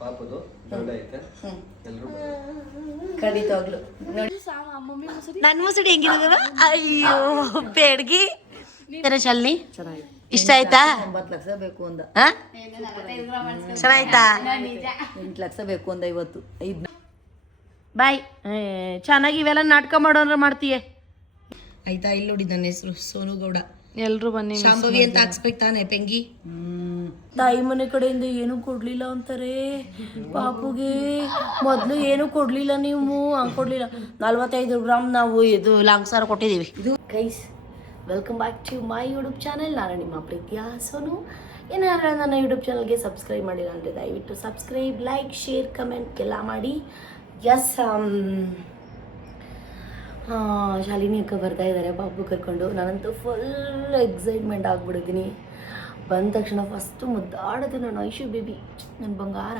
ಪಾಪದು ದೊಡ್ಡ ಐತೆ ಎಲ್ಲರೂ ಖಂಡಿತವಾಗ್ಲು ನೋಡಿ ನನ್ನ ಮುಸುಡಿ ಹೆಂಗಿರೋದವ ಅಯ್ಯೋ ಬೇಡ್ಗಿ ಶಾಲಿನಿ ಇಷ್ಟ ಆಯ್ತಾ 9 ಲಕ್ಷ ಬೇಕು ಅಂದ ಚೆನ್ನಾಯ್ತಾ 8 ಲಕ್ಷ ಬೇಕು ಅಂದ ಇವತ್ತು 5 ಬಾಯ್ ಚೆನ್ನಾಗಿ ಇವೆಲ್ಲ ನಾಟಕ ಮಾಡೋದ್ರ ಮಾಡ್ತೀಯ ಆಯ್ತಾ ಇಲ್ಲಿ ನೋಡಿ ನನ್ನ ಹೆಸರು ಸೋನು ಗೌಡ ಎಲ್ರು ಬನ್ನಿ ಶಾಂಭವಿ ಅಂತ ಹಾಕ್ಸ್ಬೇಕು ತಾನೆ ಪೆಂಗಿ ತಾಯಿ ಮನೆ ಕಡೆಯಿಂದ ಏನು ಕೊಡ್ಲಿಲ್ಲ ಅಂತಾರೆ ಪಾಪುಗೆ ಮೊದ್ಲು ಏನು ಕೊಡ್ಲಿಲ್ಲ ನೀವು ಹಂಗೆ ಕೊಡ್ಲಿಲ್ಲ 45 ಗ್ರಾಮ್ ನಾವು ಇದು ಲಾಂಗ್ ಸಾರ ಕೊಟ್ಟಿದ್ದೀವಿ ಇದು guys welcome back to my YouTube channel. ನಾನು ನಿಮ್ಮ ಪ್ರೀತಿಯ ಸೋನು. ಏನಾರ ನನ್ನ ಯೂಟ್ಯೂಬ್ ಚಾನಲ್ಗೆ ಸಬ್ಸ್ಕ್ರೈಬ್ ಮಾಡಿಲ್ಲ ಅಂದರೆ ದಯವಿಟ್ಟು ಸಬ್ಸ್ಕ್ರೈಬ್, ಲೈಕ್, ಶೇರ್, ಕಮೆಂಟ್ ಎಲ್ಲ ಮಾಡಿ. ಎಸ್ ಶಾಲಿನಿ ಅಕ್ಕ ಬರ್ತಾ ಇದ್ದಾರೆ ಪಾಪು ಕರ್ಕೊಂಡು. ನಾನಂತೂ ಫುಲ್ ಎಕ್ಸೈಟ್ಮೆಂಟ್ ಆಗಿಬಿಟ್ಟಿದ್ದೀನಿ. ಬಂದ ತಕ್ಷಣ ಫಸ್ಟು ಮುದ್ದಾಡೋದು ನನ್ನ ಐಶು ಬೇಬಿ, ನನ್ನ ಬಂಗಾರ.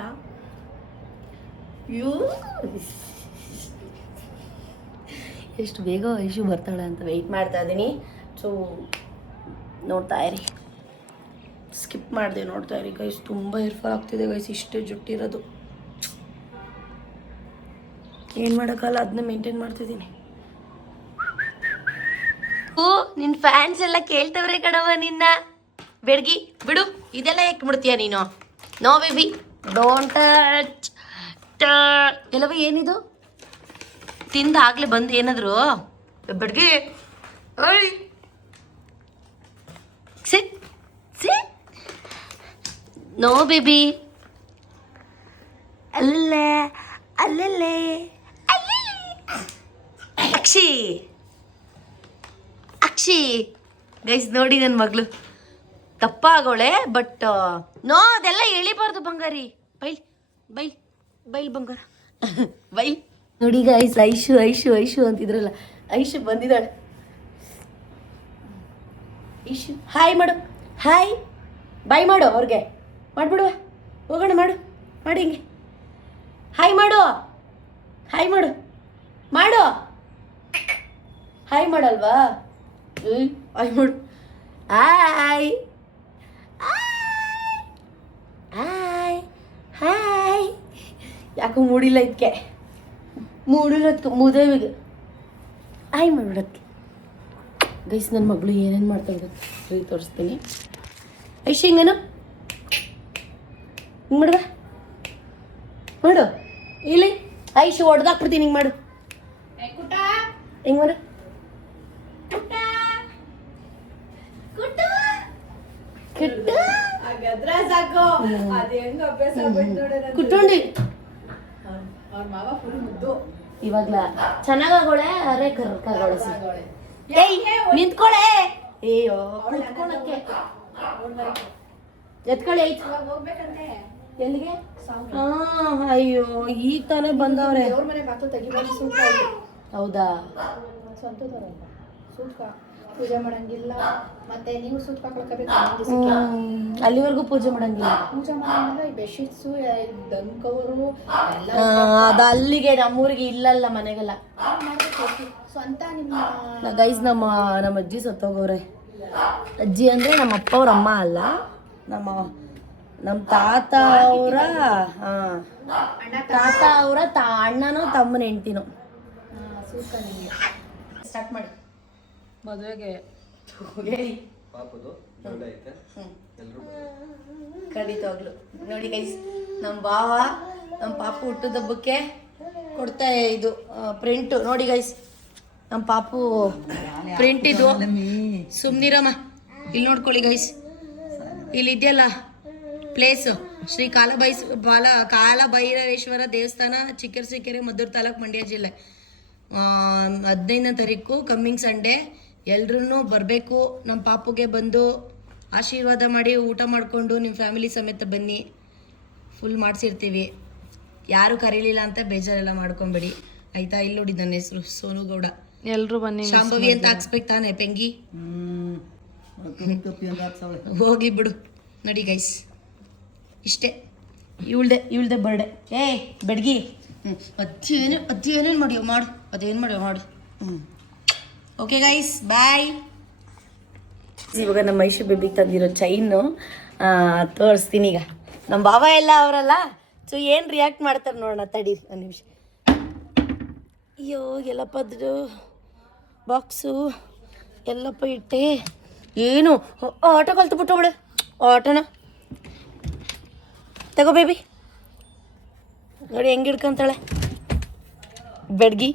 ಎಷ್ಟು ಬೇಗ ಐಶು ಬರ್ತಾಳೆ ಅಂತ ವೆಯ್ಟ್ ಮಾಡ್ತಾ ಇದ್ದೀನಿ. ಸೊ ನೋಡ್ತಾ ಇರಿ, ಸ್ಕಿಪ್ ಮಾಡಿದೆ, ನೋಡ್ತಾ ಇರಿ ಗೈಸ್. ತುಂಬ ಹೇರ್ ಫಾಲ್ ಆಗ್ತಿದೆ ಗೈಸ್, ಇಷ್ಟೇ ಜುಟ್ಟಿರೋದು. ಏನು ಮಾಡೋಕ್ಕಲ್ಲ, ಅದನ್ನ ಮೇಂಟೈನ್ ಮಾಡ್ತಿದ್ದೀನಿ. ಓ ನಿನ್ನ ಫ್ಯಾನ್ಸ್ ಎಲ್ಲ ಕೇಳ್ತವ್ರೆ ಕಣವ ನಿನ್ನ. ಬೆಡ್ಗಿ ಬಿಡು, ಇದೆಲ್ಲ ಯಾಕೆ ಬಿಡ್ತೀಯ ನೀನು? No baby, don't touch. ಎಲ್ಲವ ಏನಿದು ತಿಂದ ಆಗ್ಲೇ ಬಂದು ಏನಾದ್ರು ಬೆಡ್ಗಿ? ಓಯ್ ಸಿಟ್ ಸಿಟ್. ನೋ ಬೇಬಿ, ಅಲ್ಲೇ ಅಲ್ಲಲ್ಲೇ ಅಕ್ಷಿ ಅಕ್ಷಿ ಗೈಸ್ ನೋಡಿ ನನ್ನ ಮಗಳು ದಪ್ಪ ಆಗೋಳೆ. ಬಟ್ ನೋ ಅದೆಲ್ಲ ಎಳಿಬಾರ್ದು ಬಂಗಾರಿ. ಬೈಲ್ ಬೈಲ್ ಬೈಲ್ ಬಂಗಾರ ಬೈಲ್. ನೋಡಿ ಗೈಸ್, ಐಶು ಐಶು ಐಶು ಅಂತಿದ್ರಲ್ಲ, ಐಶು ಬಂದಿದ್ದಾಳೆ. ಐಶು ಹಾಯ್ ಮಾಡು, ಹಾಯ್ ಬಾಯ್ ಮಾಡು ಅವ್ರಿಗೆ. ಮಾಡಿಬಿಡುವ, ಹೋಗೋಣ, ಮಾಡು ಮಾಡಿ ಹಿಂಗೆ. ಹಾಯ್ ಮಾಡು, ಹಾಯ್ ಮಾಡು, ಮಾಡು ಹಾಯ್ ಮಾಡಲ್ವಾ? ಹಾಯ್ ಮಾಡು, ಹಾಯ್ ಹಾಯ್ ಹಾಯ್. ಯಾಕೋ ಮೂಡಿಲ್ಲ ಇದಕ್ಕೆ, ಮೂಡಿರೋದಕ್ಕೆ ಮುದೇವಿಗೆ ಹಾಯ್ ಮಾಡೋದಕ್ಕೆ. ಗೈಸ್ ನನ್ನ ಮಗಳು ಏನೇನು ಮಾಡ್ತಾ ಇರೋದು ತೋರಿಸ್ತೀನಿ. ಐಶು ಹಿಂಗೇನು ಹಿಂಗೆ ಮಾಡುವ, ಮಾಡು ಇಲ್ಲಿ. ಐಶು ಹೊಡೆದಾಕ್ಬಿಡ್ತೀನಿ, ಹಿಂಗೆ ಮಾಡು, ಹಿಂಗೆ ಮಾಡು. ಕುಟ್ಕೊಂಡಿ ಇವಾಗ್ಲ ಚೆನ್ನಾಗೋಳೆ. ಅರೆ ಕರ್ಗೋಳೆ ನಿಂತ್ಕೊಳೆ. ಅಯ್ಯೋ ಕುತ್ಕೊಳಕ್ಕೆ ಎತ್ಕೊಳ್ಳಿ. ಎಲ್ಲಿಗೆ? ಅಯ್ಯೋ ಈಗ ತಾನೇ ಬಂದವ್ರೆ. ಹೌದಾ? ಪೂಜೆ ಮಾಡಂಗಿಲ್ಲ, ಮತ್ತೆ ನೀವು ಸೂಟ್ ಹಾಕೊಳ್ಕೋಬೇಕು. ಅಲ್ಲಿವರೆಗೂ ಪೂಜೆ ಮಾಡಂಗಿಲ್ಲ. ಪೂಜೆ ಮಾಡಂಗಿಲ್ಲ. ಈ ಬೆಡ್ಶೀಟ್ಸು, ದನ್ಕವರು ಎಲ್ಲ ಅದು ಅಲ್ಲಿಗೆ, ನಮ್ಮೂರಿಗೆ ಇಲ್ಲಲ್ಲ ಮನೆಗೆಲ್ಲ. ಸ್ವಂತ ನಿಮ್ಮ ಗೈಸ್ ನಮ್ಮ ಅಜ್ಜಿ ಸತ್ತೋಗವ್ರೆ. ಅಜ್ಜಿ ಅಂದರೆ ನಮ್ಮ ಅಪ್ಪ ಅವ್ರ ಅಮ್ಮ ಅಲ್ಲ, ನಮ್ಮ ತಾತ ಅವರ ತಾತ ಅವರ ಅಣ್ಣನೋ ತಮ್ಮನ ಹೆಂಡ್ತಿನೋ. ಸ್ಟಾರ್ಟ್ ಮಾಡಿ ಮದುವೆಗೆ ಹೇಳಿ. ಪಾಪದು ದೊಡ್ಡ ಐತೆ ಎಲ್ಲರೂ ಖಂಡಿತವಾಗ್ಲು ನೋಡಿ ಗೈಸ್, ನಮ್ಮ ಭಾವ ನಮ್ಮ ಪಾಪು ಹುಟ್ಟುದಬ್ಬಕ್ಕೆ ಕೊಡ್ತಾ ಇದು ಪ್ರಿಂಟು ನೋಡಿ ಗೈಸ್. ನಮ್ಮ ಪಾಪು ಪ್ರಿಂಟ್ ಇದು. ಸುಮ್ನಿರಮ್ಮ, ಇಲ್ಲಿ ನೋಡ್ಕೊಳ್ಳಿ ಗೈಸ್, ಇಲ್ಲಿ ಇದೆಯಲ್ಲ ಪ್ಲೇಸು, ಶ್ರೀ ಕಾಲಭೈರವೇಶ್ವರ ದೇವಸ್ಥಾನ, ಚಿಕ್ಕರಸೀಕೆರೆ, ಮದ್ದೂರು ತಾಲೂಕು, ಮಂಡ್ಯ ಜಿಲ್ಲೆ. 15ನೇ ತಾರೀಕು ಕಮ್ಮಿಂಗ್ ಸಂಡೇ. ಎಲ್ರೂ ಬರಬೇಕು. ನಮ್ಮ ಪಾಪುಗೆ ಬಂದು ಆಶೀರ್ವಾದ ಮಾಡಿ ಊಟ ಮಾಡಿಕೊಂಡು ನಿಮ್ಮ ಫ್ಯಾಮಿಲಿ ಸಮೇತ ಬನ್ನಿ. ಫುಲ್ ಮಾಡಿಸಿರ್ತೀವಿ. ಯಾರು ಕರೀಲಿಲ್ಲ ಅಂತ ಬೇಜಾರೆಲ್ಲ ಮಾಡ್ಕೊಂಬೇಡಿ ಆಯಿತಾ. ಇಲ್ಲಿ ನೋಡಿ ನನ್ನ ಹೆಸರು ಸೋನು ಗೌಡ. ಎಲ್ರು ಬನ್ನಿ. ಶಾಂಭವಿ ಅಂತ ಹಾಕ್ಸ್ಬೇಕು ತಾನೆ ಪೆಂಗಿ? ಹೋಗಿ ಬಿಡು. ನೋಡಿ ಗೈಸ್, ಇಷ್ಟೇ ಇವಳ್ದೆ ಬರ್ಡೇ. ಬೆಡ್ಗಿ ಅದೇನೇನು ಮಾಡಿಯೋ ಮಾಡು, ಅದೇನು ಮಾಡಿಯೋ ಮಾಡು. ಓಕೆ ಗೈಸ್, ಬಾಯ್. ಇವಾಗ ನಮ್ಮ ಐಶು ಬೇಬಿಗೆ ತಂದಿರೋ ಚೈನು ತೋರಿಸ್ತೀನಿ ಈಗ. ನಮ್ಮ ಬಾವ ಎಲ್ಲ ಅವರಲ್ಲ, ಸೊ ಏನು ರಿಯಾಕ್ಟ್ ಮಾಡ್ತಾರೆ ನೋಡೋಣ, ತಡೀರಿ ಒಂದು ನಿಮಿಷ. ಅಯ್ಯೋ ಎಲ್ಲಪ್ಪ ಅದು ಬಾಕ್ಸು ಎಲ್ಲಪ್ಪ ಇಟ್ಟೆ. ಏನು ಆಟೋ ಕಲ್ತು ಬಿಟ್ಟು ಬಿಡು ಆಟೋನ. ತಗೋ ಬೇಬಿ, ನೋಡಿ ಹೆಂಗೆ ಹಿಡ್ಕೊಂತಾಳೆ ಬೆಡ್ಗಿ.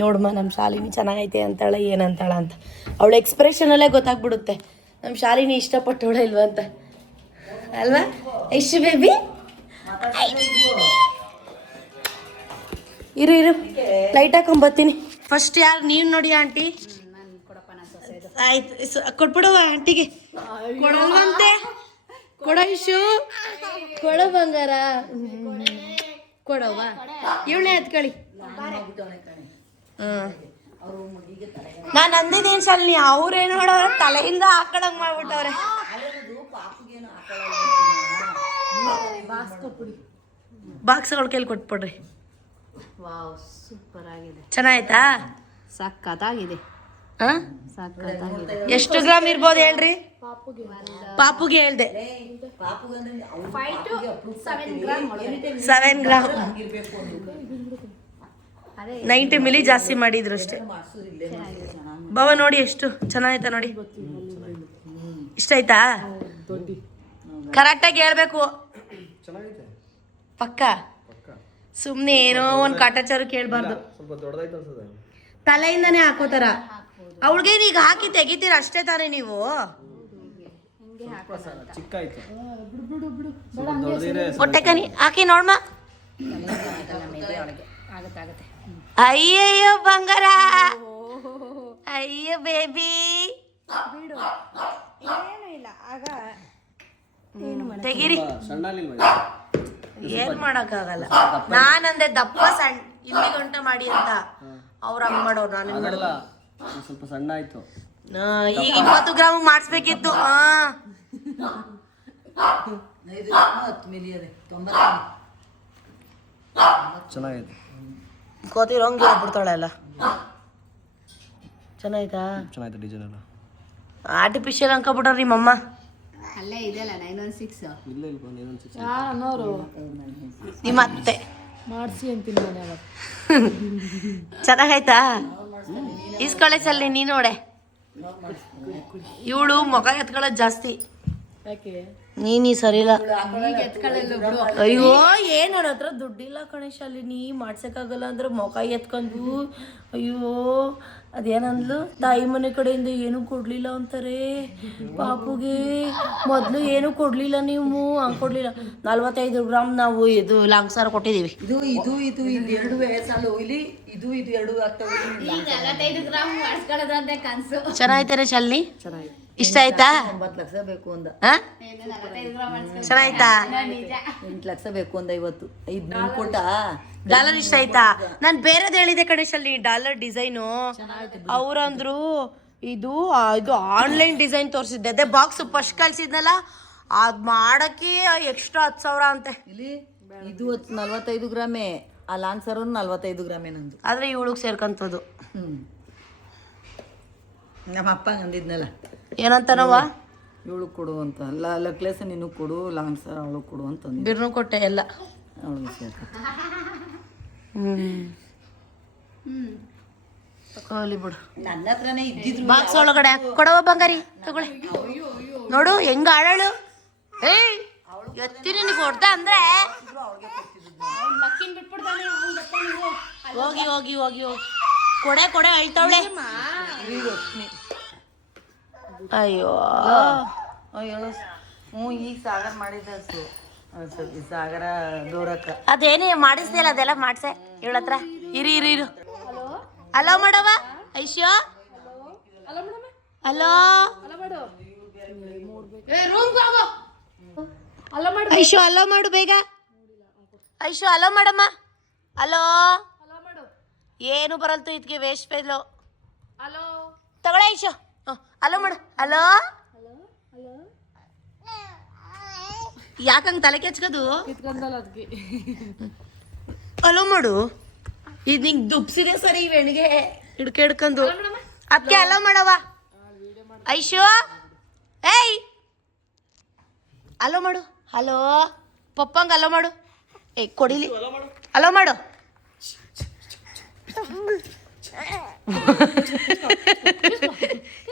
ನೋಡಮ್ಮ ನಮ್ಮ ಶಾಲಿನಿ ಚೆನ್ನಾಗೈತೆ ಅಂತಾಳೆ ಏನಂತಾಳ ಅಂತ. ಅವಳ ಎಕ್ಸ್ಪ್ರೆಷನಲ್ಲೇ ಗೊತ್ತಾಗ್ಬಿಡುತ್ತೆ ನಮ್ಮ ಶಾಲಿನಿ ಇಷ್ಟಪಟ್ಟವಳ ಇಲ್ವ ಅಂತ ಅಲ್ವಾ ಐಶು ಬೇಬಿ? ಇರು ಲೈಟ್ ಹಾಕೊಂಬರ್ತೀನಿ. ಫಸ್ಟ್ ಯಾರು ನೀವು ನೋಡಿ ಆಂಟಿ. ಆಯ್ತು ಕೊಟ್ಬಿಡವ ಆಂಟಿಗೆ. ಕೊಡಲ್ವಂತೆ, ಕೊಡ ಇಶು, ಕೊಡ ಬಂಗಾರ, ಕೊಡವ ಇವಳೇ ಎತ್ಕೊಳ್ಳಿ. ನಾನು ಅಂದಿದ್ದೇನು ಶಾಲಿನಿ, ಅವ್ರೇನು ಮಾಡೋರ ತಲೆಯಿಂದ ಹಾಕಡಂಗ್ ಮಾಡ್ಬಿಟ್ಟವ್ರೆ. ಬಾಕ್ಸ್ಗಳ ಕೈಲಿ ಕೊಟ್ಬಿಡ್ರಿ. ವಾವ್, ಸೂಪರ್ ಆಗಿದೆ. ಚೆನ್ನಾಯ್ತಾ? ಸಖತ್ತಾಗಿದೆ. ಎಷ್ಟು ಗ್ರಾಮ್ ಇರ್ಬೋದು ಹೇಳ್ರಿ? ಪಾಪುಗೆ ಹೇಳ್ದೆ 7 ಗ್ರಾಮ್. 90 ಮಿಲಿ ಜಾಸ್ತಿ ಮಾಡಿದ್ರು ಅಷ್ಟೇ. ಬಾವ ನೋಡಿ ಎಷ್ಟು ಚೆನ್ನಾಯ್ತಾ ನೋಡಿ. ಇಷ್ಟ ಆಯ್ತಾ? ಕರೆಕ್ಟಾಗಿ ಹೇಳ್ಬೇಕು ಪಕ್ಕ. ಸುಮ್ಮನೆ ಏನೋ ಒಂದು ಕಾಟಾಚಾರ ಕೇಳಬಾರ್ದು. ತಲೆಯಿಂದಾನೇ ಹಾಕೋತಾರ. ಅವಳಿಗೆ ಈಗ ಹಾಕಿ ತೆಗಿತೀರ ಅಷ್ಟೇ ತಾನೇ ನೀವು? ಹೊಟ್ಟೆಕನಿ ಹಾಕಿ ನೋಡ್ಮ. ಅಯ್ಯಯ್ಯೋ ಬಂಗಾರ, ಅಯ್ಯೋ ಬೇಬಿ, ತೆಗೀರಿ. ಏನ್ ಮಾಡಕ್ಕಾಗಲ್ಲ. ನಾನಂದೆ ದಪ್ಪ ಸಣ್ಣ ಇಲ್ಲಿ ಗಂಟ ಮಾಡಿ ಅಂತ, ಅವ್ರ ಹಂಗ್ ಮಾಡೋರು. ನಾನು ಸ್ವಲ್ಪ ಸಣ್ಣ ಆಯ್ತು. ಈಗ 20 ಗ್ರಾಮ್ ಮಾಡಿಸ್ಬೇಕಿತ್ತು. ಚೆನ್ನಾಗೈತೆ. ಗೊತ್ತಿರೋಂಗೆ ಹೋಗ್ಬಿಡ್ತಾಳೆ ಎಲ್ಲ. ಚೆನ್ನಾಯ್ತಾ? ಚೆನ್ನಾಯ್ತು ಡಿಸೈನ್ ಎಲ್ಲ. ಆರ್ಟಿಫಿಷಿಯಲ್ ಅನ್ಕೊಬಿಟ್ರಿ ನಿಮ್ಮಮ್ಮ. ಅಲ್ಲೇ ಇದೆಲ್ಲ 916 ಇಲ್ಲ ಇಲ್ವಾ 916 ಅನ್ನೋರು ನಿಮ್ಮ ಅತ್ತೆ ಮಾಡಿಸಿ ಅಂತೀನಿ ಮನೆಯಾಗ. ಚೆನ್ನಾಗೈತಾ? ಈಸ್ಕೊಳ್ಳೆ ಸಲ್ಲಿ ನೀ ನೋಡೆ. ಇವಳು ಮೊಗ ಎತ್ಕೊಳ್ಳೋದು ಜಾಸ್ತಿ. ಯಾಕೆ ನೀ ಸರಿ ಇಲ್ಲ. ಎತ್ಕೊಳ್ಳಲ್ಲ. ಅಯ್ಯೋ ಏನ್ ನನ್ನ ಹತ್ರ ದುಡ್ಡಿಲ್ಲ ಗಣೇಶ. ಅಲ್ಲಿ ನೀ ಮಾಡ್ಸಕ್ಕಾಗಲ್ಲ ಅಂದ್ರೆ ಮೊಕ ಎತ್ಕೊಂಡು. ಅಯ್ಯೋ ಅದೇನಂದ್ಲು, ತಾಯಿ ಮನೆ ಕಡೆಯಿಂದ ಏನು ಕೊಡ್ಲಿಲ್ಲ ಅಂತಾರೆ ಪಾಪುಗೆ. ಮೊದಲು ಏನು ಕೊಡ್ಲಿಲ್ಲ ನೀವು, ಹಂಗೆ ಕೊಡ್ಲಿಲ್ಲ. 45 ಗ್ರಾಮ್ ನಾವು ಇದು ಲಾಂಗ್ ಸಾರು ಕೊಟ್ಟಿದ್ದೀವಿ. ಇದು ಇದು ಇದು ಇಲ್ಲಿ 2 ಸಾಲು ಇಲ್ಲಿ ಇದು ಇದು 2 ಆಗ್ತವೆ. 45 ಗ್ರಾಮ್ ಮಾಡಿಸ್ಕೊಳ್ಳೋದಂತೆ ಕನಸು. ಚೆನ್ನಾಯ್ತಾರೆ ಶಾಲಿನಿ? ಇಷ್ಟ ಆಯ್ತಾ? 9 ಲಕ್ಷ ಬೇಕು ಅಂದ. ಚೆನ್ನಾಯ್ತಾ? 8 ಲಕ್ಷ ಬೇಕು ಅಂದ. ಇವತ್ತು 5 ಕೊಟ್ಟ. ಡಾಲರ್ ಇಷ್ಟ ಆಯ್ತಾ? ನಾನು ಬೇರೆದು ಹೇಳಿದೆ ಕಣೇಶಲ್ಲಿ, ಡಾಲರ್ ಡಿಸೈನು. ಅವ್ರಂದ್ರು ಇದು ಆನ್ಲೈನ್ ಡಿಸೈನ್ ತೋರಿಸಿದ್ದೆ. ಅದೇ ಬಾಕ್ಸ್ ಫಸ್ಟ್ ಕಳ್ಸಿದ್ನಲ್ಲ, ಅದು ಮಾಡೋಕ್ಕೆ ಎಕ್ಸ್ಟ್ರಾ 10,000 ಅಂತೆ. ಇಲ್ಲಿ ಇದು 45 ಗ್ರಾಮೇ, ಆ ಲಾಂಗ್ ಸರ್ 45 ಗ್ರಾಮೇ ನಂದು. ಆದರೆ ಇವಳಿಗೆ ಸೇರ್ಕೊಂತದ್ದು. ನಮ್ಮ ಅಪ್ಪ ಅಂದಿದ್ನಲ್ಲ, ಏನಂತನವ? ಇವಳು ಕೊಡು ಅಂತ. ಲಕ್ಲೇಸ ನೀನು ಕೊಡು, ಲಾಂಗ್ ಸರ್ ಅವಳು ಕೊಡು ಅಂತ ಬಿರ್ನು ಕೊಟ್ಟೆ ಎಲ್ಲ ಅವಳಿಗೆ ಸೇರ್ಕ. ಹೋಗ್ಲಿ ಬಿಡು. ನನ್ನ ಹತ್ರನೇ ಇದ್ದಿದ್ರು. ಬಾಕ್ಸ್ ಒಳಗಡೆ ಕೊಡವ ಬಂಗಾರಿ, ತಗೊಳ್ಳಿ. ನೋಡು ಹೆಂಗ ಆಳಾಳು. ಏಯ್ ಎತ್ತಿ ನಿನಗೆ ಕೊಡ್ತಾ ಅಂದ್ರೆ ಹೋಗಿ ಹೋಗಿ ಹೋಗಿ ಹೋಗಿ ಕೊಡೆ ಕೊಡೆ ಅಳ್ತಾವಳೆ. ಅಯ್ಯೋ ಅಯ್ಯೋ ಈಗ ಸಾಗರ್ ಮಾಡಿದ ಸಾಗರ ಗೌರಕ್ಕ ಅದೇನೇ ಮಾಡಿಸ್ದಲ್ಲ, ಅದೆಲ್ಲ ಮಾಡ್ಸೆ ಇವಳ ಹತ್ರ. ಇರಿ ಇರಿ ಇರು. ಹಲೋ ಮಾಡವ ಐಶ್ವ. ಹಲೋ ಐಶು ಹಲೋ ಮಾಡು ಬೇಗ. ಐಶು ಹಲೋ ಮಾಡಮ್ಮ. ಹಲೋ ಏನು ಬರಲ್ತು ಇದಕ್ಕೆ ವೇಸ್ಟ್ ಪೇಲು. ತಗೊಳ್ಳೆ ಐಶು. ಹಲೋ ಮಾಡು. ಹಲೋ ಯಾಕಂಗೆ ತಲೆ ಕೆಚ್ಕೋದು? ಹಲೋ ಮಾಡು. ಇದು ನಿಂಗೆ ದುಪ್ಸಿದೆ ಸರಿ ಇವೆಣ್ಣಿಗೆ ಹಿಡ್ಕೊಂಡು ಅದಕ್ಕೆ ಹಲೋ ಮಾಡವ. ಐಶು ಏಯ್ ಹಲೋ ಮಾಡು. ಹಲೋ ಪಪ್ಪಂಗ ಅಲೋ ಮಾಡು. ಏ ಕೊಡಿಲಿ ಅಲೋ ಮಾಡು.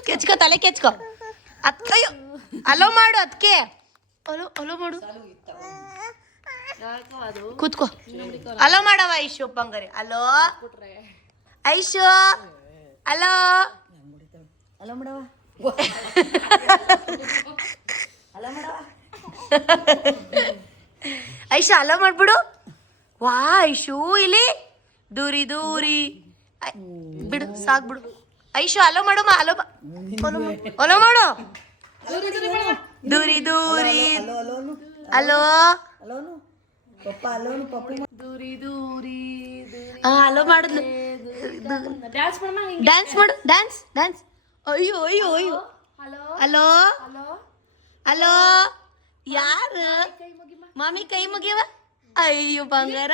ಕೆಚ್ಕೋ ತಲೆ ಕೆಚ್ಕೋ. ಅಕ್ಕಯ್ಯೋ ಅಲೋ ಮಾಡು ಅದಕ್ಕೆ. ಅಲೋ ಅಲೋ ಮಾಡು. ಕೂತ್ಕೋ. ಅಲೋ ಮಾಡವ ಐಶು ಪಂಗರಿ. Hello Aishu hello. ಅಲೋ ಮಾಡವ. ಅಲೋ ಮಾಡವ. ಐಶು ಅಲೋ ಮಾಡ್ಬಿಡು. ವಾ ಐಶು ಇಲ್ಲಿ ದೂರಿ ದೂರಿ ಬಿಡು ಸಾಕ್ ಬಿಡು. ಐಶು ಅಲೋ ಮಾಡು ಮಾ. ಅಲೋ ಅಲೋ ಮಾಡು. ದೂರಿ ದೂರಿ ಅಲೋ ಅಲೋನು ಪಪ್ಪ ಅಲೋನು ಪಪ್ಪು ದೂರಿ ದೂರಿ ಅಲೋ ಮಾಡಿದ್ಲು. ಡ್ಯಾನ್ಸ್ ಮಾಡು. Dance dance. ಅಯ್ಯೋ ಅಯ್ಯೋ ಅಯ್ಯೋ. ಹಲೋ ಹಲೋ ಯಾರು ಮಮ್ಮಿ ಕೈ ಮುಗಿಯವ. ಅಯ್ಯೋ ಬಂಗಾರ.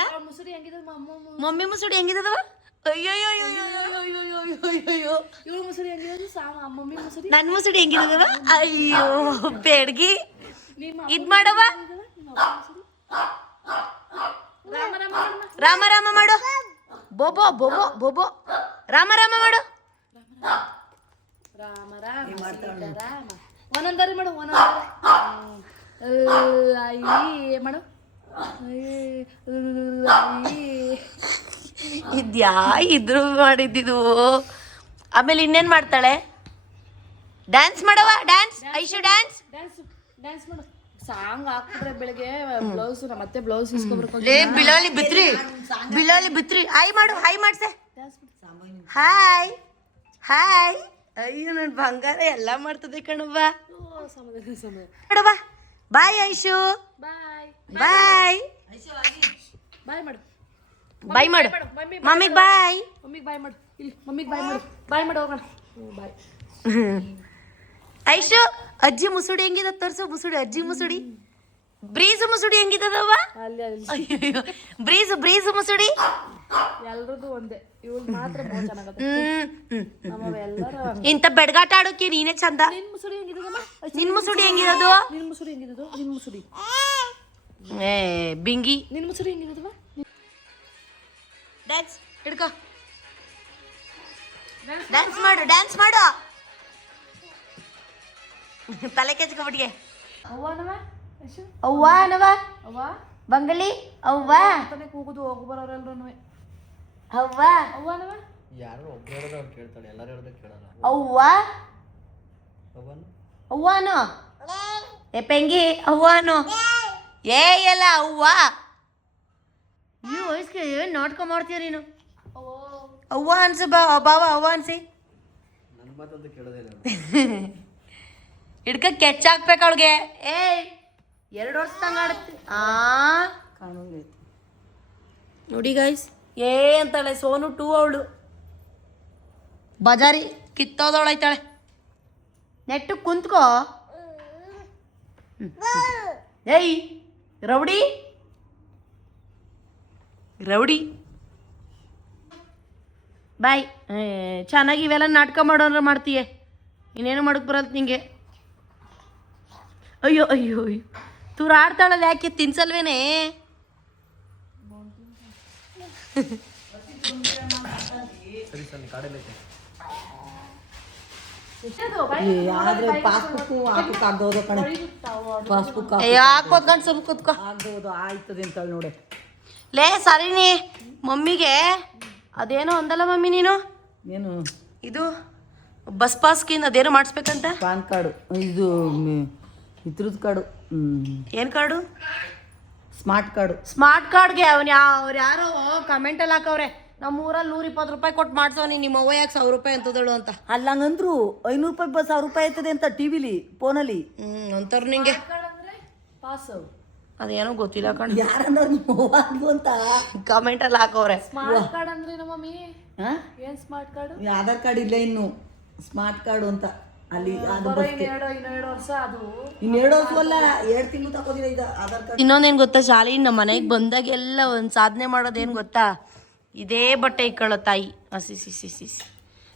ಮಮ್ಮಿ ಮುಸುಡಿ ಹೆಂಗಿದವ. ಅಯ್ಯೋ ಇವಳು ಮುಸುರಿ ಹೆಂಗಿರೋದು ಮಮ್ಮಿ ಮುಸುರಿ ನನ್ ಮುಸುಡಿ ಹೆಂಗಿದವ. ಅಯ್ಯೋ ಬೇಡ್ಗಿ ಇದ್ ಮಾಡವ. ರಾಮ ರಾಮ ಮಾಡು. ಬೋಬೋ ಬೋಬೋ ಬೋಬೋ ರಾಮ ರಾಮ ಮಾಡು. ರಾಮ ರಾಮ ರಾಮ ಒಂದೊಂದರಿ ಮಾಡು. ಒಂದೊಂದರಿ ಅಯ್ಯಿ ಮಾಡು. ಇದ್ಯಾ ಇದ್ರು ಮಾಡಿದ್ದು. ಆಮೇಲೆ ಇನ್ನೇನ್ ಮಾಡ್ತಾಳೆ. ಡ್ಯಾನ್ಸ್ ಮಾಡವ. Dance Aishu dance. ಡ್ಯಾನ್ಸ್ ಮಾಡು. ಸಾಂಗ್ ಹಾಕ್ಬಿಟ್ರೆ ಬೆಳಗ್ಗೆ ಬ್ಲೌಸ್ ನಮ್ಮ ಅತ್ತೆ ಬ್ಲೌಸ್ ಇಸ್ಕೊಬರ್ಬೇಕು. ಲೇ ಬಿಲಾಲಿ ಬಿತ್ರಿ ಬಿಲಾಲಿ ಬಿತ್ರಿ. ಹಾಯ್ ಮಾಡು. ಹಾಯ್ ಮಾಡ್ಸೆ. Hi hi. ಅಯ್ಯೋ ನನ್ ಬಂಗಾರ ಎಲ್ಲ ಮಾಡ್ತದೆ ಕಣವ್ವ. ನೋಡವ್ವ. ಬಾಯ್ ಐಶು. ಬಾಯ್ ಬಾಯ್ ಬಾಯ್ ಮಾಡು. ಬಾಯ್ ಮಾಡು. ಮಮ್ಮಿಗೆ ಬಾಯ್. ಮಮ್ಮಿಗೆ ಬಾಯ್ ಮಾಡು. ಇಲ್ಲಿ ಮಮ್ಮಿಗೆ ಬಾಯ್ ಮಾಡು. ಬಾಯ್ ಮಾಡು ಹೋಗೋಣ. ಬಾಯ್. ಐಶು ಅಜ್ಜಿ ಮುಸುಡಿ ಹೆಂಗಿದ ತೋರ್ಸು. ಮುಸುಡಿ ಅಜ್ಜಿ ಮುಸುಡಿ. ಬ್ರೀಜ್ ಮುಸುಡಿ ಹೆಂಗಿದವ. ಅಲ್ಲಿ ಅಲ್ಲಿ ಅಯ್ಯೋ ಬ್ರೀಜ್ ಬ್ರೀಜ್ ಮುಸುಡಿ. ಎಲ್ರದ್ದು ಒಂದೇ. ಇವಳು ಮಾತ್ರ ಚೆನ್ನಾಗತ್ತೆ. ನಮ್ಮವ ಎಲ್ಲರೂ ಇಂಥ ಬೆಡ್ಗಾಟ ಆಡೋಕೆ ನೀನೇ ಚಂದ. ನಿನ್ ಮುಸುಡಿ ಹೆಂಗಿದಮ್ಮ. ನಿನ್ ಮುಸುಡಿ ಹೆಂಗಿರೋದು. ನಿನ್ ಮುಸುಡಿ ಹೆಂಗಿರೋದು. ನಿನ್ ಮುಸುಡಿ ಏ ಬಿಂಗಿ. ನಿನ್ ಮುಸುಡಿ ಹೆಂಗಿರೋದವ. ಡ್ಯಾನ್ಸ್ ಹಿಡ್ಕೋ. ಡ್ಯಾನ್ಸ್ ಮಾಡು. ಡ್ಯಾನ್ಸ್ ಮಾಡು. ತಲೆ ಕೆಚ್ಕೊಬಿಟ್ಟಿಗೆ. ಅವ್ವನವ ಅವ್ವ ನವ ಅವ್ವ ಬಂಗಲಿ ಅವ್ವ ಅಂತಾನೆ ಕೂಗುದು. ಹೋಗಿ ಬರೋರೆಲ್ರೂ ಅವ್ವ ಅವ್ವನವ. ಯಾರು ಒಬ್ರು ಹೇಳಿದ್ರೆ ಅವ್ರು ಕೇಳ್ತಾಳೆ, ಎಲ್ಲರೂ ಹೇಳಿದ್ರೆ ಕೇಳಲ್ಲ. ಅವ್ವ ಅವನು ಅವ್ವಾನು. ಏ ಪೆಂಗಿ ಅವ್ವಾನು. ಏ ಎಲ್ಲ ಅವ್ವ. ನೀವು ವಯಸ್ಸಿಗೆ ಏನು ನಾಟಕ ಮಾಡ್ತೀಯ ನೀನು. ಅವ್ವ ಅನ್ಸು. ಬಾವ ಅವ್ವ ಅನ್ಸಿ. ನನ್ನ ಮಾತಂತೂ ಕೇಳೋದೇ ಇಲ್ಲ. ಹಿಡ್ಕ ಕೆಚ್ಚಾಕ್ಬೇಕು ಅವಳಿಗೆ. ಏ 2 ವರ್ಷದಂಗ ಆಡುತ್ತೆ. ಕಾಣೋದು ನೋಡಿ ಗೈಸ್ ಏ ಅಂತಾಳೆ. ಸೋನು 2 ಅವಳು ಬಜಾರಿ ಕಿತ್ತೋದವಳೈತಾಳೆ. ನೆಟ್ಟು ಕುಂತ್ಕೋ. ಏಯ್ ರೌಡಿ ರೌಡಿ. ಬಾಯ್. ಚೆನ್ನಾಗಿ ಇವೆಲ್ಲ ನಾಟಕ ಮಾಡೋದ್ರೆ ಮಾಡ್ತೀಯ. ಇನ್ನೇನು ಮಾಡೋಕ್ಕೆ ಬರಲ್ಲ ನಿಂಗೆ. ಅಯ್ಯೋ ಅಯ್ಯೋ ಅಯ್ಯೋ ತೂರಾಡ್ತಾಳಲ್ಲ. ಯಾಕೆ ತಿನ್ಸಲ್ವೇನೆ. ಸರಿ ಸರಿ ಕಾಡಲ್ಲೈತೆ. ಆದ್ರೆ ಪಾಸ್ಬುಕ್ ಹಾಕಕ್ಕೆ ಆಗ್ದೋದು ಕಣೆ. ಪಾಸ್ಬುಕ್ ಯಾಕೆ ಕೂತ್ಕೊಂಡು ಸುಮ್ ಕೂತ್ಕೋ. ಆಗ್ದೋದು ಆಯ್ತದೆ ಅಂತೇಳಿ ನೋಡಿ. ಲೇ ಸರಿನಿ ಮಮ್ಮಿಗೆ ಅದೇನೋ ಅಂದಲ್ಲ ಮಮ್ಮಿ ನೀನು. ಏನು ಇದು ಬಸ್ ಪಾಸ್ಕಿಂದ ಅದೇನೋ ಮಾಡಿಸ್ಬೇಕಂತ. ಪಾನ್ ಕಾರ್ಡು ಇದು ಇದ್ರದ್ದು ಕಾರ್ಡು. ಏನು ಕಾರ್ಡು. Smart card. ಸ್ಮಾರ್ಟ್ ಕಾರ್ಡ್ಗೆ ಅವ್ರು ಯಾರೋ ಕಮೆಂಟಲ್ಲಿ ಹಾಕವ್ರೆ ನಮ್ಮೂರಲ್ಲಿ 120 ರೂಪಾಯಿ ಕೊಟ್ಟು ಮಾಡ್ಸೋನಿ ನಿಮ್ಮ ಅವ್ವ ಯಾಕೆ 1000 ರೂಪಾಯಿ ಅಂತದಳು ಅಂತ. ಅಲ್ಲ ಹಂಗಂದ್ರು 500 ರೂಪಾಯಿ 1000 ರೂಪಾಯಿ ಆಯ್ತದೆ ಅಂತ ಟಿವಿಲಿ ಫೋನಲ್ಲಿ ಅಂತಾರೆ ನಿಂಗೆ. ಪಾಸ್ ಅದೇನೋ ಗೊತ್ತಿಲ್ಲ ಕಣ್. ಯಾರಂದ್ರು ಅಂತ ಕಮೆಂಟಲ್ಲಿ ಹಾಕವ್ರೆ. ಸ್ಮಾರ್ಟ್ ಕಾರ್ಡ್ ಅಂದ್ರೆ ನಮ್ಮಮ್ಮಿ ಹಾ ಏನ್ ಸ್ಮಾರ್ಟ್ ಕಾರ್ಡ್. ಆಧಾರ್ ಕಾರ್ಡ್ ಇಲ್ಲ ಇನ್ನು ಸ್ಮಾರ್ಟ್ ಕಾರ್ಡು ಅಂತ ಅಲ್ಲಿ ಅದು ಇನ್ನೆರಡು ವರ್ಷ ಅದು. ಇನ್ನು 2 ವರ್ಷವಲ್ಲ 2 ತಿಂಗಳು ತಗೋದಿಲ್ಲ ಇದು ಆಧಾರ್ ಕಾರ್ಡ್. ಇನ್ನೊಂದೇನು ಗೊತ್ತಾ ಶಾಲಿ ನಮ್ಮ ಮನೆಗೆ ಬಂದಾಗೆಲ್ಲ ಒಂದು ಸಾಧನೆ ಮಾಡೋದೇನು ಗೊತ್ತಾ. ಇದೇ ಬಟ್ಟೆ ಇಕ್ಕಳೋ ತಾಯಿ. ಸಿ ಸಿ ಸಿ ಸಿ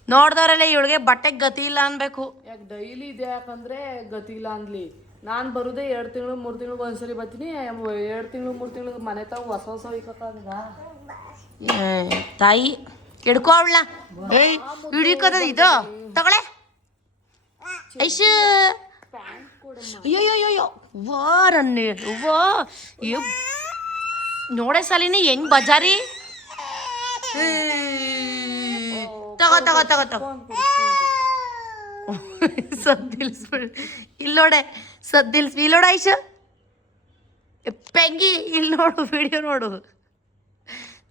ನೋಡ್ದವ್ರಲ್ಲ ಇವಳಿಗೆ ಬಟ್ಟೆಗೆ ಗತಿ ಇಲ್ಲ ಅನ್ಬೇಕು. ಯಾಕೆ ಡೈಲಿ ಇದೆ ಯಾಕಂದ್ರೆ ಗತಿ ಇಲ್ಲ ಅನ್ಲಿ. ನಾನು ಬರೋದೇ 2 ತಿಂಗಳು 3 ತಿಂಗಳಿಗೆ ಒಂದ್ಸರಿ ಬರ್ತೀನಿ. 2 ತಿಂಗಳು 3 ತಿಂಗಳಿಗೆ ಮನೆ ತಾವು ಹೊಸ ಇಕ್ಕ ತಾಯಿ ಹಿಡ್ಕೊ ಅವಳ. ಏಯ್ ಹಿಡಿಕೋದ ಇದು ತಗೊಳೆ ಐಶು. ಅಯ್ಯೋಯ್ಯೋಯ್ಯೋ ವಾ ರನ್ನಿ ವಾ ನೋಡೆ ಸಾಲಿನಿ ಹೆಂಗ್ ಬಜಾರಿ. ತಗೋ ತಗೋ ತಗೋ ತಗೋ ಸದ್ದಿಲ್ಸ್ಬಿಡ್. ಇಲ್ಲೋಡೆ ಇಲ್ಲೋಡ ಐಶು ಪೆಂಗಿ ಇಲ್ಲಿ ನೋಡು ವಿಡಿಯೋ ನೋಡು.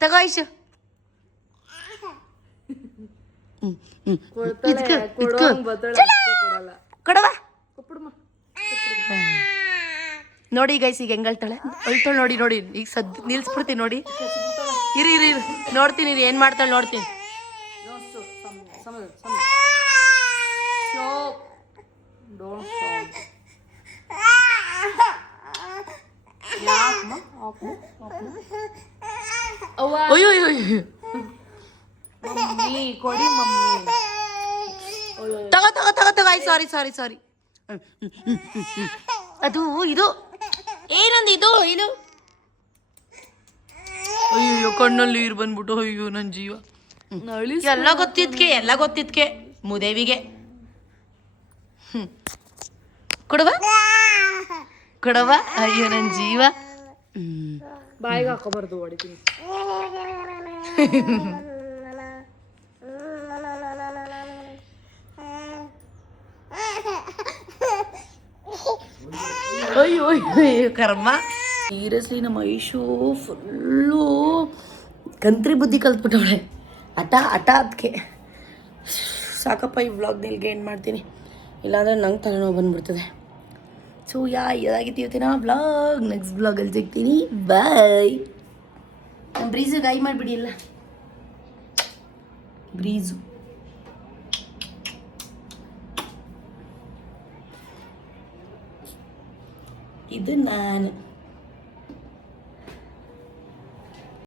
ತಗೋ ಐಶು. ಕೊಡವ ನೋಡಿ ಗೈಸ್ ಈಗ ಹೆಂಗ್ ಅಳ್ತಾಳೆ ನೋಡಿ ನೋಡಿ. ಈಗ ನಿಲ್ಸ್ಬಿಡ್ತೀನಿ ನೋಡಿ. ಇರಿ ಇರಿ ನೋಡ್ತೀನಿ ಏನ್ ಮಾಡ್ತಾಳೆ ನೋಡ್ತೀನಿ. ಅಯ್ಯೋ ಕೊಡಿ ಮಮ್ಮಿ. ತಗೋ ತಗೋ ತಗೋ ತಗೋ ಸಾರಿ ಅದು ಇದು ಏನಂದು ಇದು ಇದು. ಅಯ್ಯೋ ಕಣ್ಣಲ್ಲಿ ನೀರು ಬಂದ್ಬಿಟ್ಟು ಅಯ್ಯೋ ನನ್ನ ಜೀವ. ಎಲ್ಲ ಗೊತ್ತಿದ್ಕೆ ಮುದೇವಿಗೆ. ಕೊಡವ ಅಯ್ಯೋ ನನ್ನ ಜೀವ. ಬಾಯಿಗೆ ಹಾಕೋಬಾರ್ದು ಹೊಡಿತೀನಿ. ಅಯ್ಯೋ ಅಯ್ಯೋ ಕರ್ಮ. ಸೀರಿಯಸ್ಲಿ ನಮ್ಮ ಐಶು ಫುಲ್ಲು ಕಂತ್ರಿ ಬುದ್ಧಿ ಕಲ್ತ್ಬಿಟ್ಟವಳೆ. ಹಠ ಅದಕ್ಕೆ ಸಾಕಪ್ಪ. ಈ ವ್ಲಾಗ್ನ ಇಲ್ಲಿಗೆ ಏನು ಮಾಡ್ತೀನಿ, ಇಲ್ಲಾಂದರೆ ನಂಗೆ ತಲೆನೋವು ಬಂದ್ಬಿಡ್ತದೆ. ಸೊ ಇದಾಗಿತ್ತು ಇವತ್ತಿನ ವ್ಲಾಗ್. ನೆಕ್ಸ್ಟ್ ವ್ಲಾಗಲ್ಲಿ ಸಿಗ್ತೀನಿ. ಬಾಯ್. ನಮ್ಮ ಬ್ರೀಝು ಗಾಯಿ ಮಾಡಿಬಿಡಿ. ಇಲ್ಲ ಬ್ರೀಝು ಇದು ನಾನು.